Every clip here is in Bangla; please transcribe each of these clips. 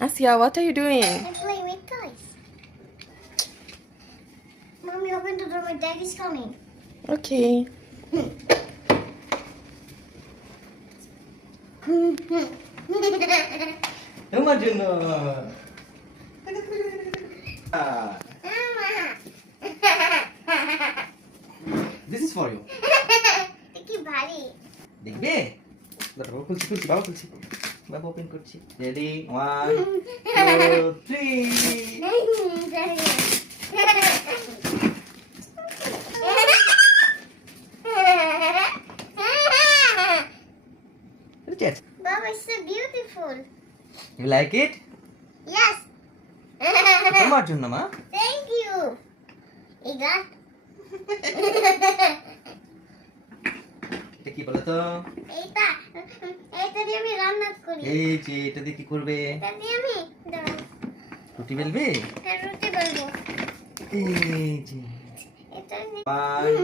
Asya, what are you doing? I'm playing with toys. Mommy, open the door. My daddy's coming. Okay. তোমার জন্য This is for you. কি ভারী। দেখবে? বাবা খুলছি। বাবা ওপেন করছি। Ready 1 2 3 Look at. Baba, it's so beautiful. You like it? Yes. তোমার জন্য মা। Thank you. এটা এটা কি বলো তো? এটা দিয়ে আমি রান্না করি। এই যে এটা দিয়ে কি করবে? এটা দিয়ে আমি রুটি বেলবে? হ্যাঁ, রুটি বেলবো। এই যে এটা 1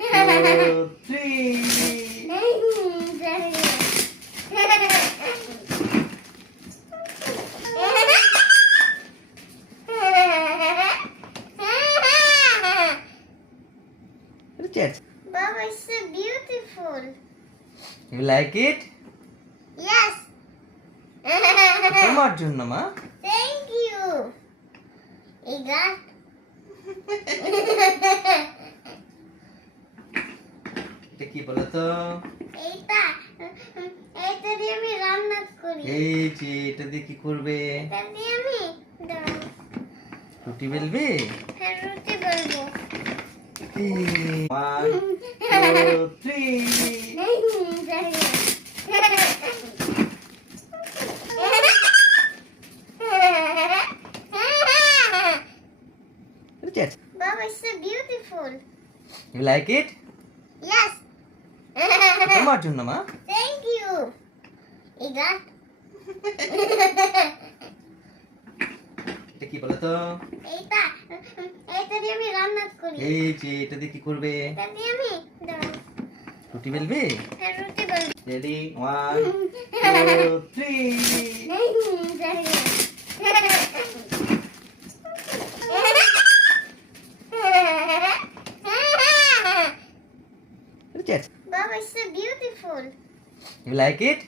2 3 Look at. Baba, it's so beautiful. You like it? Yes. তোমার জন্য মা। Thank you. এটা এটা কি বলো তো? এটা দিয়ে আমি রান্না করি। এই যে এটা দিয়ে কি করবে? এটা দিয়ে আমি রুটি বেলবে? হ্যাঁ, রুটি বেলবো। 1 2 3 Look at. Baba, it's so beautiful. You like it? Yes. তোমার জন্য মা। Thank you. এটা এটা কি বলো তো? এটা দিয়ে আমি রান্না করি। এই যে এটা দিয়ে কি করবে? এটা দিয়ে আমি রুটি বেলবে? হ্যাঁ, রুটি বেলবো। Ready 1 2 3 Look at. Baba, it's so beautiful. You like it?